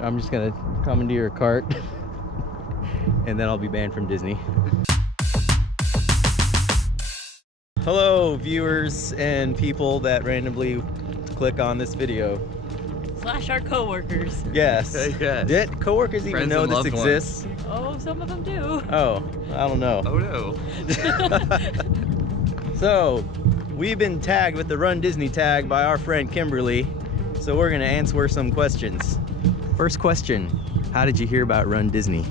I'm just gonna commandeer a cart and then I'll be banned from Disney. Hello, viewers and people that randomly click on this video. Slash our coworkers. Yes. Yes. Did coworkers even know this exists? Oh, some of them do. Oh, I don't know. Oh no. So, we've been tagged with the Run Disney tag by our friend Kimberly. So we're gonna answer some questions. First question, how did you hear about Run Disney?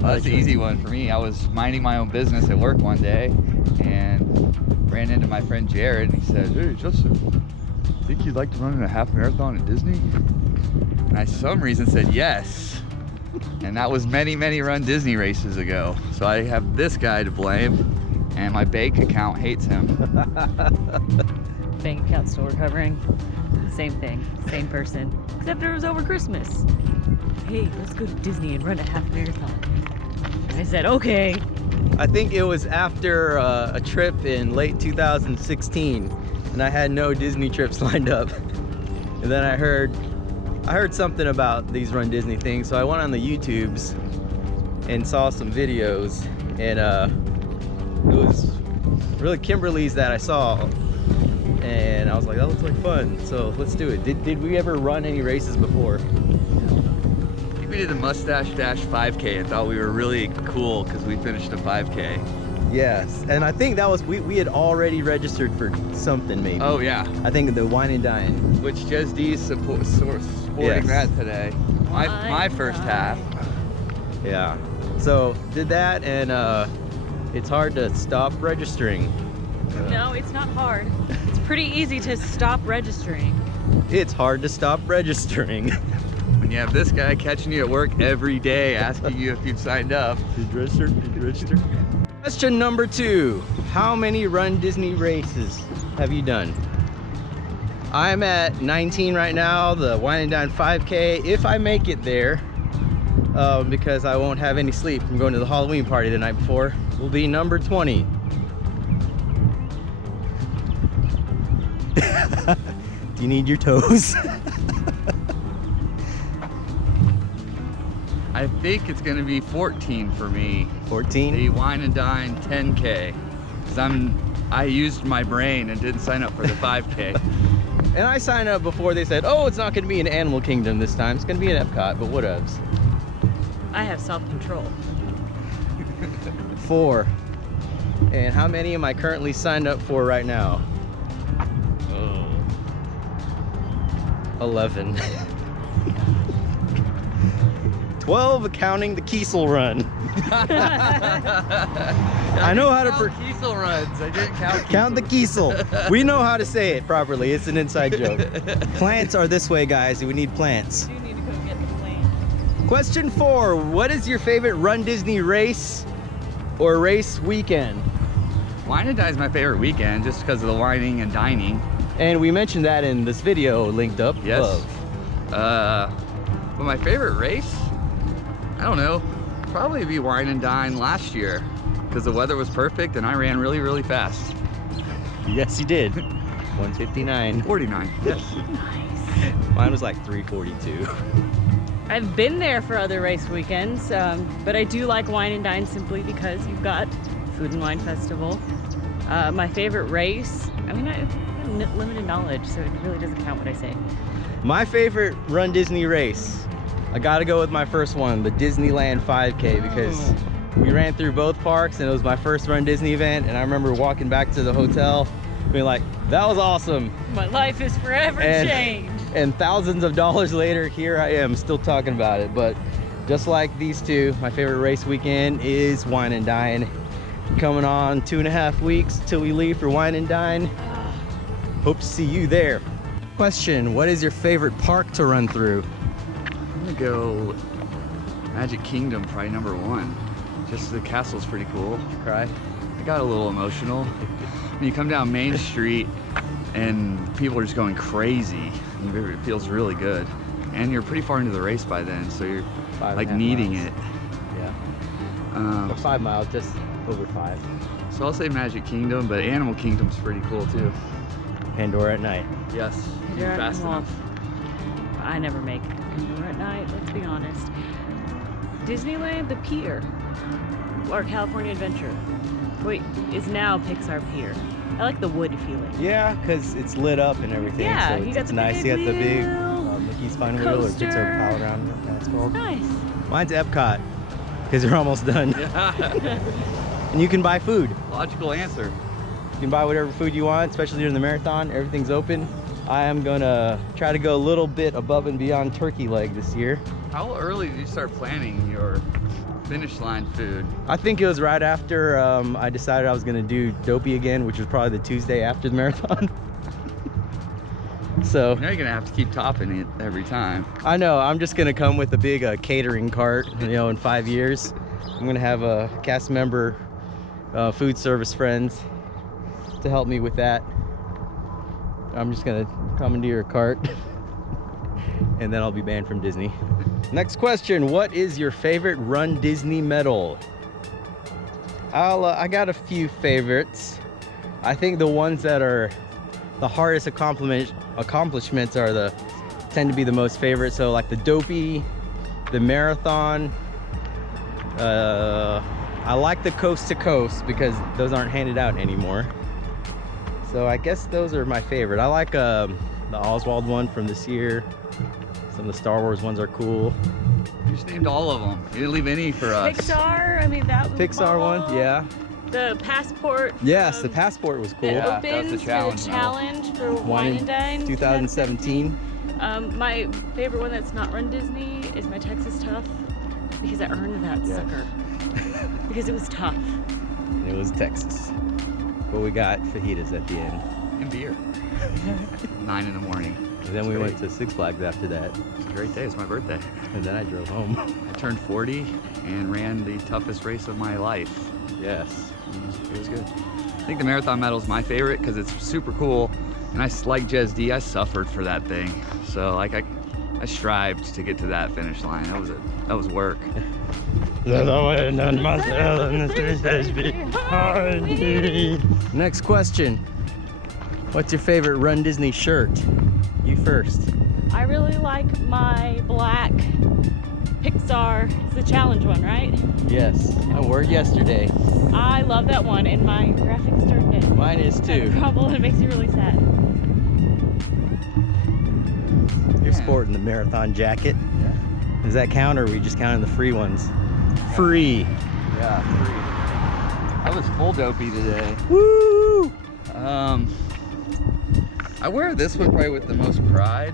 Well, that's the easy one for me. I was minding my own business at work one day and ran into my friend Jared, and he said, "Hey, Justin, think you'd like to run in a half marathon at Disney?" And I, for some reason, said yes. And that was many, many Run Disney races ago. So I have this guy to blame, and my bank account hates him. Bank account still recovering. Same thing, same person. Except it was over Christmas. Hey, let's go to Disney and run a half marathon. And I said, okay. I think it was after a trip in late 2016, and I had no Disney trips lined up. And then I heard something about these Run Disney things, so I went on the YouTubes and saw some videos, and it was really Kimberly's that I saw, and I was like, that looks like fun, so let's do it. Did we ever run any races before? I think we did the Mustache Dash 5K. I thought we were really cool because we finished a 5K. Yes, and I think that was, we had already registered for something maybe. Oh yeah. I think the Wine and Dine. Which Just D's sporting Yes. that today. My first half. Yeah. So did that, and it's hard to stop registering. No, it's not hard. It's pretty easy to stop registering. It's hard to stop registering. When you have this guy catching you at work every day asking you if you've signed up. Did you register? Did you register? Question number 2. How many Run Disney races have you done? I'm at 19 right now, the Wine and Dine 5K. If I make it there, because I won't have any sleep from going to the Halloween party the night before, will be number 20. Do you need your toes? I think it's gonna be 14 for me. 14? The Wine and Dine 10K. Because I used my brain and didn't sign up for the 5K. And I signed up before they said, oh, it's not gonna be in Animal Kingdom this time. It's gonna be in Epcot, but whatevs. I have self-control. 4. And how many am I currently signed up for right now? 11. 12, counting the Kiesel run. I know how to Kiesel runs. I didn't count the Kiesel. We know how to say it properly. It's an inside joke. Plants are this way, guys. We need plants. You need to go get the plane. Question 4. What is your favorite Run Disney race or race weekend? Wine and Dine is my favorite weekend just because of the whining and dining. And we mentioned that in this video linked up Yes. above. But my favorite race? I don't know. Probably be Wine and Dine last year because the weather was perfect and I ran really, really fast. Yes, you did. 159. 49. Yes. Nice. Mine was like 342. I've been there for other race weekends, but I do like Wine and Dine simply because you've got Food and Wine Festival. My favorite race, I mean, I have limited knowledge, so it really doesn't count what I say. My favorite Run Disney race, I gotta go with my first one, the Disneyland 5K, because we ran through both parks and it was my first Run Disney event, and I remember walking back to the hotel being like, that was awesome. My life is forever changed. And thousands of dollars later, here I am still talking about it. But just like these two, my favorite race weekend is Wine and Dine. Coming on 2.5 weeks till we leave for Wine and Dine. Hope to see you there. Question, what is your favorite park to run through? I'm gonna go Magic Kingdom, probably number 1. Just the castle's pretty cool. Cry? I got a little emotional. When you come down Main Street and people are just going crazy, it feels really good. And you're pretty far into the race by then, so you're like needing it. Yeah. 5 miles, just over 5. So I'll say Magic Kingdom, but Animal Kingdom's pretty cool too. Pandora at night. Yes, Pandora fast at night. enough. I never make Pandora at night. let's be honest. Disneyland, the pier, or California Adventure, wait, is now Pixar Pier. I like the wood feeling. Yeah, because it's lit up and everything. Yeah, so you it's, got it's the nice. big You got the big wheel, Mickey's Fun Wheel or coaster. Pixar Pal Around, what that's called. Nice. Mine's Epcot, because they're almost done. And you can buy food. Logical answer. You can buy whatever food you want, especially during the marathon. Everything's open. I am gonna try to go a little bit above and beyond turkey leg this year. How early did you start planning your finish line food? I think it was right after I decided I was gonna do Dopey again, which was probably the Tuesday after the marathon. So Now you're gonna have to keep topping it every time. I know, I'm just gonna come with a big catering cart, you know, in 5 years. I'm gonna have a cast member, food service friends to help me with that. I'm just gonna commandeer a cart and then I'll be banned from Disney. Next question, what is your favorite Run Disney medal? I got a few favorites. I think the ones that are the hardest accomplishments are tend to be the most favorite. So like the Dopey, the marathon. I like the coast to coast because those aren't handed out anymore. So I guess those are my favorite. I like the Oswald one from this year. Some of the Star Wars ones are cool. You just named all of them. You didn't leave any for us. Pixar, I mean, that was Pixar one, yeah. The passport. Yes, the passport was cool. Yeah. that was the Opens challenge for Wine and Dine 2017. My favorite one that's not Run Disney is my Texas Tough, because I earned that Yes. sucker. Because it was tough. And it was Texas. But we got fajitas at the end. And beer. 9 in the morning. And then we went to Six Flags after that. It was a great day. It's my birthday. And then I drove home. I turned 40 and ran the toughest race of my life. Yes. It was good. I think the marathon medal is my favorite because it's super cool. And like Jez D, I suffered for that thing. So like I strived to get to that finish line. That was work. Next question. What's your favorite Run Disney shirt? You first. I really like my black Pixar. It's the challenge one, right? Yes. I wore it yesterday. I love that one, and my graphics turned in. Mine is too. Problem, it makes me really sad. You're sporting the marathon jacket. Yeah. Does that count, or are we just counting the free ones? Free. Yeah, 3. I was full dopey today. Woo! I wear this one probably with the most pride.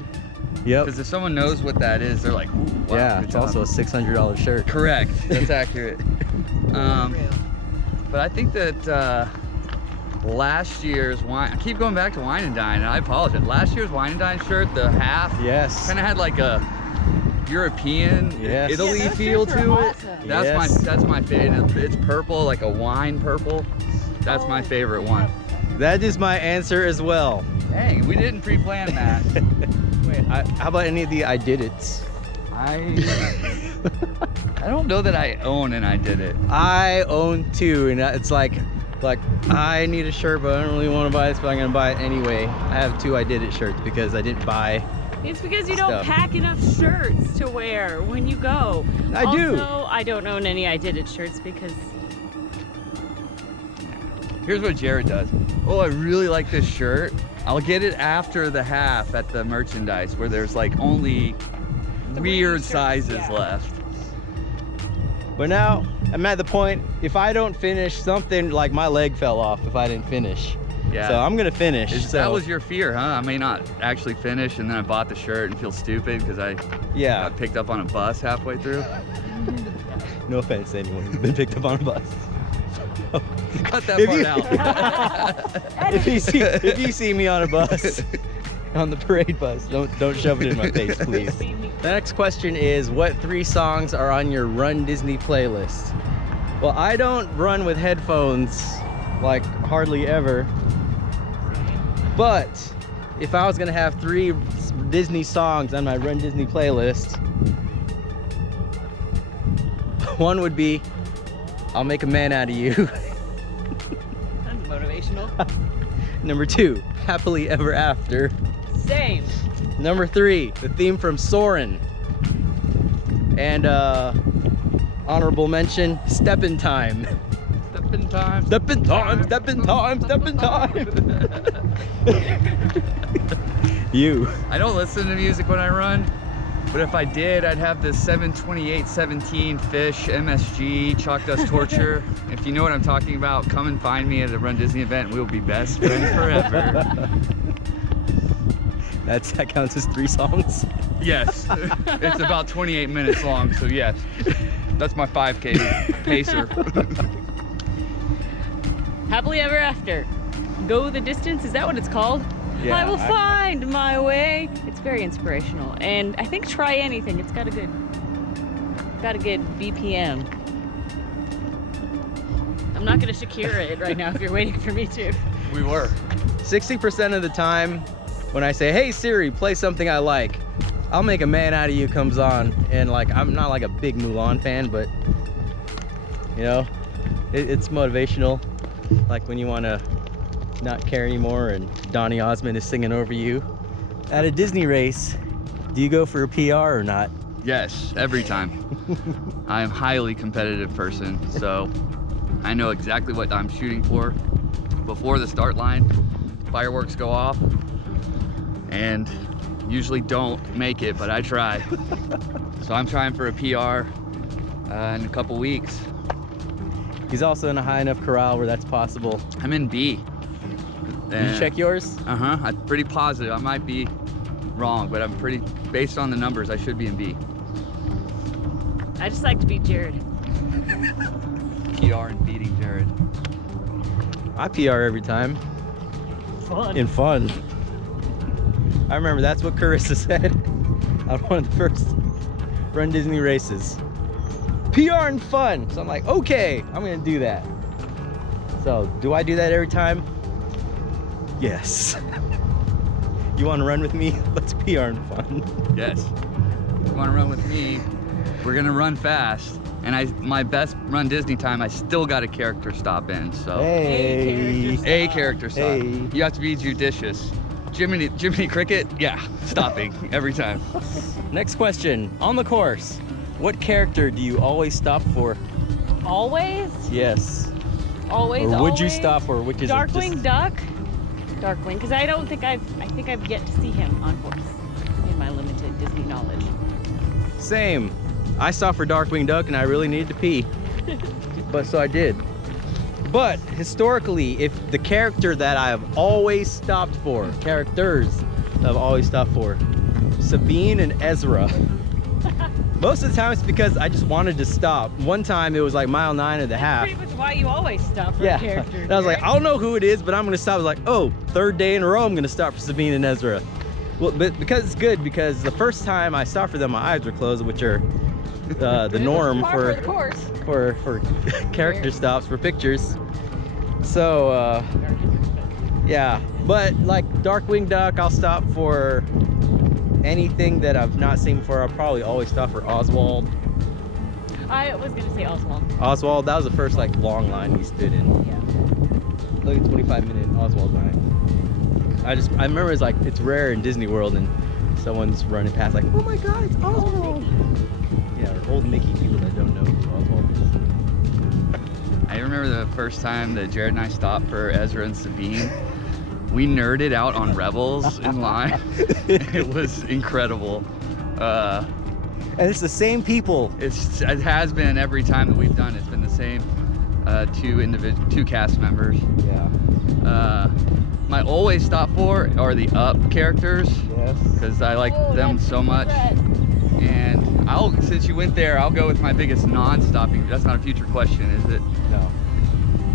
Yep. Because if someone knows what that is, they're like, ooh, wow, Yeah, good it's job. also a $600 shirt. Correct. That's accurate. But I think that last year's wine, I keep going back to Wine and Dine, and I apologize. Last year's Wine and Dine shirt, the half, Yes. kind of had like a European, Yes. Italy Yeah, those feel shirts to are it. awesome. Yes. That's my favorite. It's purple, like a wine purple. That's my favorite one. That is my answer as well. Dang, we didn't pre-plan that. Wait, how about any of the I did it's? I don't know that I own and I did it. I own 2, and it's like I need a shirt, but I don't really want to buy this, but I'm gonna buy it anyway. I have 2 I did it shirts because I didn't buy. It's because you don't Stuff. pack enough shirts to wear when you go. I do. Also, I don't own any I Did It shirts because Here's what Jared does. Oh, I really like this shirt. I'll get it after the half at the merchandise where there's like only weird shirts, sizes yeah. left. But now I'm at the point, if I don't finish something, like my leg fell off if I didn't finish. Yeah. So I'm gonna finish. That was your fear, huh? I may not actually finish, and then I bought the shirt and feel stupid because I Yeah. got picked up on a bus halfway through. No offense to anyone who's been picked up on a bus. Cut that If part you- out. if you see me on a bus, on the parade bus, don't shove it in my face, please. The next question is, what 3 songs are on your Run Disney playlist? Well, I don't run with headphones, like hardly ever. But if I was gonna have 3 Disney songs on my Run Disney playlist, one would be I'll Make a Man Out of You. that's motivational. Number 2, Happily Ever After. Same. Number 3, the theme from Soarin'. And honorable mention, step in time. Step in time. Step in time, step in time, step in time. You. I don't listen to music when I run, but if I did, I'd have the 72817 Fish MSG Chalk Dust Torture. If you know what I'm talking about, come and find me at a Run Disney event. We'll be best friends forever. That counts as 3 songs? Yes. It's about 28 minutes long, so yes. That's my 5K pacer. Happily ever after. Go the distance, is that what it's called? Yeah, I will find my way. It's very inspirational. And I think Try Anything, it's got a good BPM. I'm not gonna Shakira it right now if you're waiting for me to. We were. 60% of the time when I say, hey Siri, play something I like, I'll Make a Man Out of You comes on. And like, I'm not like a big Mulan fan, but you know, it's motivational. Like when you wanna not care anymore and Donny Osmond is singing over you. At a Disney race, do you go for a PR or not? Yes, every time. I am a highly competitive person, so I know exactly what I'm shooting for before the start line. Fireworks go off and usually don't make it, but I try. So I'm trying for a PR in a couple weeks. He's also in a high enough corral where that's possible. I'm in B. Did you check yours? Uh-huh, I'm pretty positive. I might be wrong, but I'm pretty, based on the numbers, I should be in B. I just like to beat Jared. PR and beating Jared. I PR every time. Fun. In fun. I remember that's what Carissa said on one of the first Run Disney races. PR and fun. So I'm like, okay, I'm gonna do that. So do I do that every time? Yes. You want to run with me? Let's PR and fun. Yes. If you want to run with me, we're gonna run fast. And my best Run Disney time, I still got a character stop in. So Hey. a character stop. Hey. You have to be judicious. Jiminy Cricket, yeah, stopping every time. Next question. On the course, what character do you always stop for? Always? Yes. Always, Or would you always? stop for? Which is Darkwing Duck? Darkwing, because I think I've yet to see him on course in my limited Disney knowledge. Same. I stopped for Darkwing Duck and I really needed to pee. But so I did. But historically, if the character that I have always stopped for, characters that I've always stopped for, Sabine and Ezra. Most of the time it's because I just wanted to stop. One time it was like mile 9.5. Pretty much why you always stop for a character. And I was like, I don't know who it is, but I'm gonna stop. I was like, oh, 3rd day in a row I'm gonna stop for Sabine and Ezra. Well, but because it's good, because the first time I stopped for them, my eyes were closed, which are the norm for character stops for pictures. So yeah, but like Darkwing Duck, I'll stop for anything that I've not seen before. I'll probably always stop for Oswald. I was gonna say Oswald. Oswald, that was the first like long line we stood in. Yeah. Like a 25-minute Oswald line. I remember it's like, it's rare in Disney World and someone's running past like, oh my god, it's Oswald. Yeah, or old Mickey, people that don't know who Oswald is. I remember the first time that Jared and I stopped for Ezra and Sabine. We nerded out on Rebels in line. It was incredible. And it's the same people. It has been every time that we've done. It's been the same two cast members. Yeah. My always stop for are the Up characters. Yes. Because I like them so much. And since you went there, I'll go with my biggest non-stopping. That's not a future question, is it? No.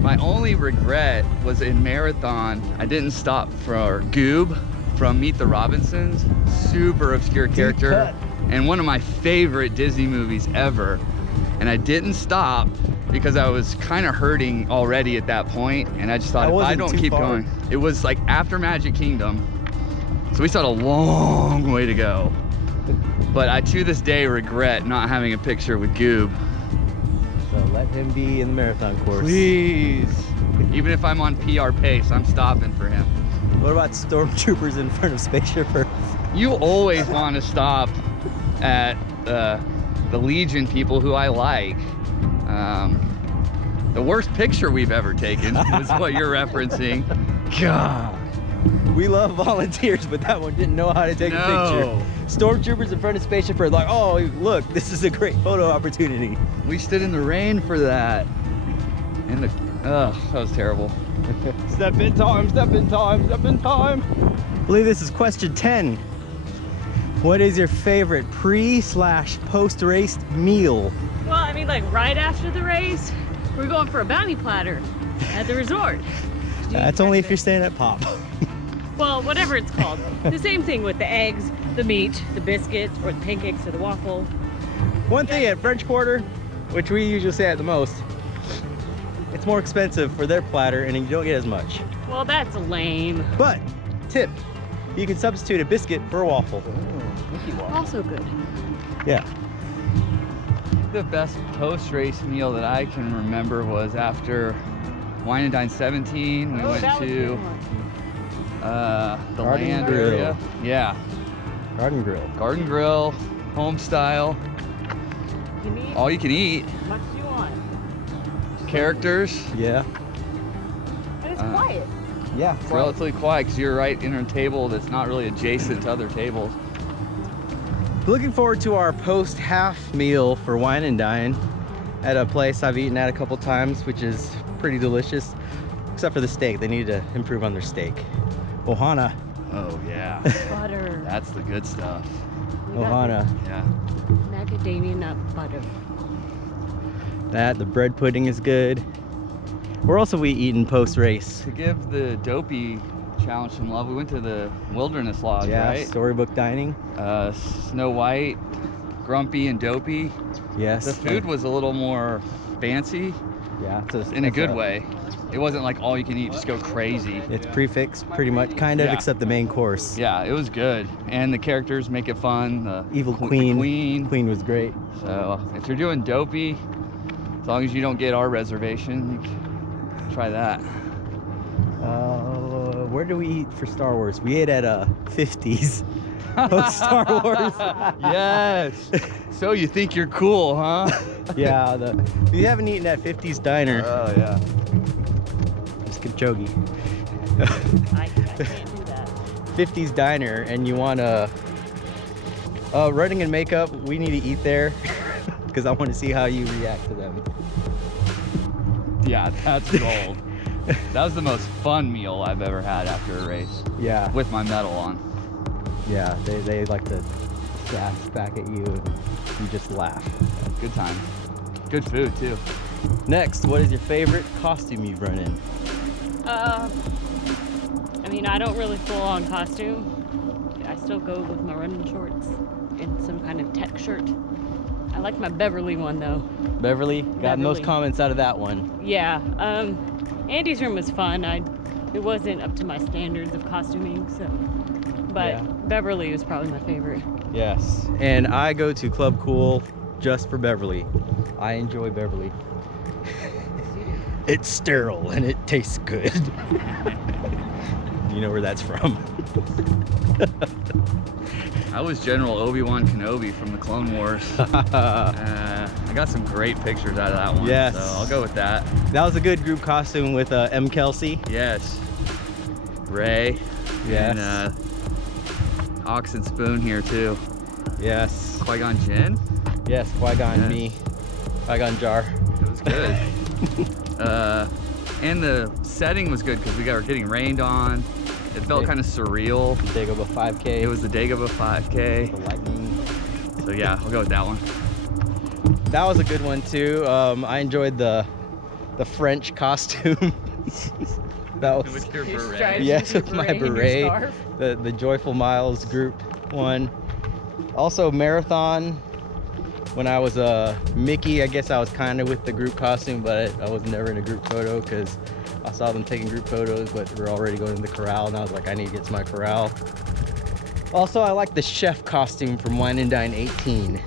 My only regret was in Marathon, I didn't stop for Goob from Meet the Robinsons. Super obscure character. And one of my favorite Disney movies ever. And I didn't stop because I was kind of hurting already at that point. And I just thought, if I don't keep going. It was like after Magic Kingdom. So we still had a long way to go. But I, to this day, regret not having a picture with Goob. So let him be in the marathon course. Please. Even if I'm on PR pace, I'm stopping for him. What about stormtroopers in front of Spaceship Earth? You always want to stop at the Legion people who I like. The worst picture we've ever taken is what you're referencing. God. We love volunteers, but that one didn't know how to take a picture. Stormtroopers in front of spaceship are like, oh, look, this is a great photo opportunity. We stood in the rain for that. And that was terrible. Step in time, step in time, step in time. I believe this is question 10. What is your favorite pre/post race meal? Well, I mean, like right after the race, we're going for a bounty platter at the resort. That's only if you're staying at Pop. Well, whatever it's called. The same thing with the eggs, the meat, the biscuits, or the pancakes, or the waffle. One thing at French Quarter, which we usually say at the most, it's more expensive for their platter and you don't get as much. Well, that's lame. But, tip, you can substitute a biscuit for a waffle. Also good. Yeah. The best post-race meal that I can remember was after Wine and Dine 17. We went to the Garden land Grill. area. Yeah. Garden Grill. Garden Grill, home style, You need all you can eat. as much as you want. Characters. Yeah. And it's quiet. Yeah. It's relatively quiet because you're right in a table that's not really adjacent to other tables. Looking forward to our post-half meal for Wine and Dine at a place I've eaten at a couple times, which is pretty delicious, except for the steak. They need to improve on their steak. Ohana. Oh yeah. Butter. That's the good stuff. We got Ohana. Yeah. macadamia nut butter. The bread pudding is good. Where else have we eaten post-race? To give the Dopey challenge some love, we went to the Wilderness Lodge, Yeah, right? Storybook dining. Snow White, Grumpy, and Dopey. Yes. The food was a little more fancy Yeah. in a good way. It wasn't like all you can eat, just go crazy. It's prefix, pretty much, kind of, Yeah. except the main course. Yeah, it was good. And the characters make it fun. The Evil the Queen. Queen. Queen was great. So if you're doing Dopey, as long as you don't get our reservation, you can try that. Where do we eat for Star Wars? We ate at 50s. Post Star Wars. Yes. So you think you're cool, huh? Yeah, if you haven't eaten at 50s Diner, Oh yeah. just Kipchoge. I can't do that. 50s Diner, and you want running and makeup, we need to eat there because I want to see how you react to them. Yeah, that's gold. That was the most fun meal I've ever had after a race, Yeah, with my medal on. yeah, they like to sass back at you and you just laugh. Good time. Good food too. Next, what is your favorite costume you've run in? I mean, I don't really full on costume. I still go with my running shorts and some kind of tech shirt. I like my Beverly one though. Beverly? Got most Beverly. comments out of that one. Yeah. Andy's room was fun. It wasn't up to my standards of costuming, so. But Yeah. Beverly was probably my favorite. Yes, and I go to Club Cool just for Beverly. I enjoy Beverly. It's sterile and it tastes good. You know where that's from. I was General Obi-Wan Kenobi from the Clone Wars. I got some great pictures out of that one. Yes. So I'll go with that. That was a good group costume with M. Kelsey. Yes. Ray. Yes. And Ox and Spoon here too. Yes. Qui-Gon Jinn. Yes, Qui-Gon, Yeah. me. Qui-Gon Jar. It was good. And the setting was good because we were getting rained on. It felt Yeah. kind of surreal. Dagobah 5K. It was the Dagobah 5K. the lightning. So yeah, I'll go with that one. That was a good one too. I enjoyed the French costume. That was With your Your beret. stripes. yes, Your with my beret and your beret. scarf. The Joyful Miles group one. Also marathon. When I was Mickey, I guess I was kind of with the group costume, but I was never in a group photo because I saw them taking group photos, but we're already going to the corral, and I was like, I need to get to my corral. Also, I like the chef costume from Wine and Dine 18.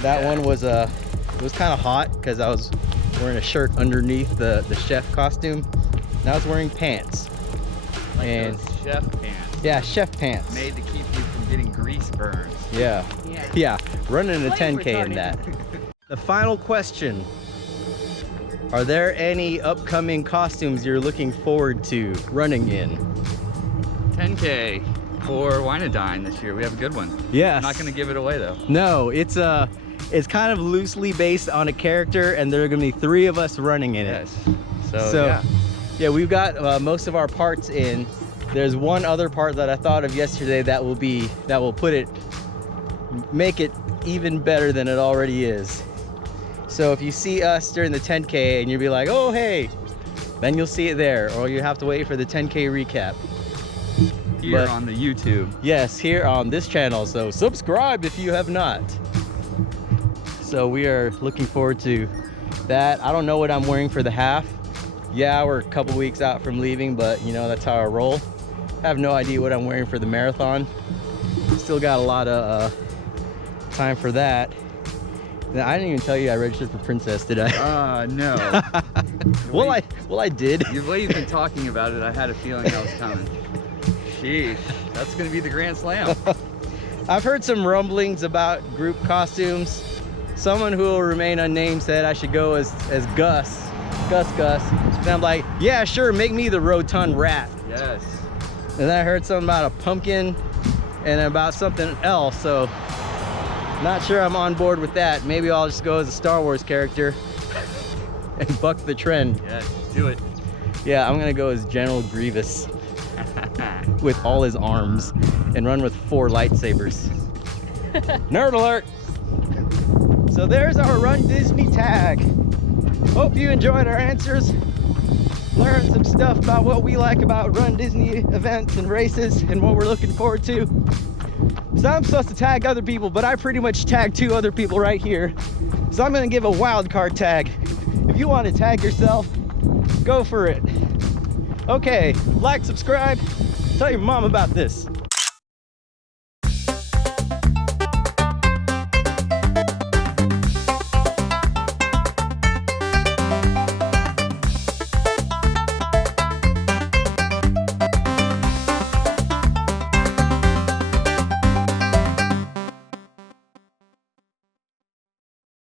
That one was it was kind of hot because I was wearing a shirt underneath the chef costume, and I was wearing pants. Like And- those chef pants. Yeah, chef pants. Made to keep you from getting grease burns. Yeah. Yeah. Yeah, running a Flame 10K in retardant. that. The final question. Are there any upcoming costumes you're looking forward to running in? 10K for Wine and Dine this year. We have a good one. Yes. I'm not gonna give it away though. No, it's kind of loosely based on a character, and there are gonna be 3 of us running in it. Yes. So yeah, we've got most of our parts in. There's one other part that I thought of yesterday that will make it even better than it already is. So if you see us during the 10K and you'll be like, oh hey, then you'll see it there, or you have to wait for the 10K recap. Here But- on the YouTube. Yes, here on this channel, so subscribe if you have not. So we are looking forward to that. I don't know what I'm wearing for the half. Yeah, we're a couple weeks out from leaving, but you know, that's how I roll. I have no idea what I'm wearing for the marathon. Still got a lot of time for that. And I didn't even tell you I registered for Princess, did I? No. Well, I did. The way you've been talking about it, I had a feeling that was coming. Sheesh, that's gonna be the Grand Slam. I've heard some rumblings about group costumes. Someone who will remain unnamed said I should go as Gus. And I'm like, yeah, sure, make me the rotund rat. Yes. And then I heard something about a pumpkin and about something else, so not sure I'm on board with that. Maybe I'll just go as a Star Wars character and buck the trend. Yes, do it. Yeah, I'm gonna go as General Grievous with all his arms and run with 4 lightsabers. Nerd alert! So there's our Run Disney tag. Hope you enjoyed our answers. Learned some stuff about what we like about Run Disney events and races and what we're looking forward to. So I'm supposed to tag other people, but I pretty much tagged 2 other people right here. So I'm gonna give a wild card tag. If you want to tag yourself, go for it. Okay, like, subscribe, tell your mom about this.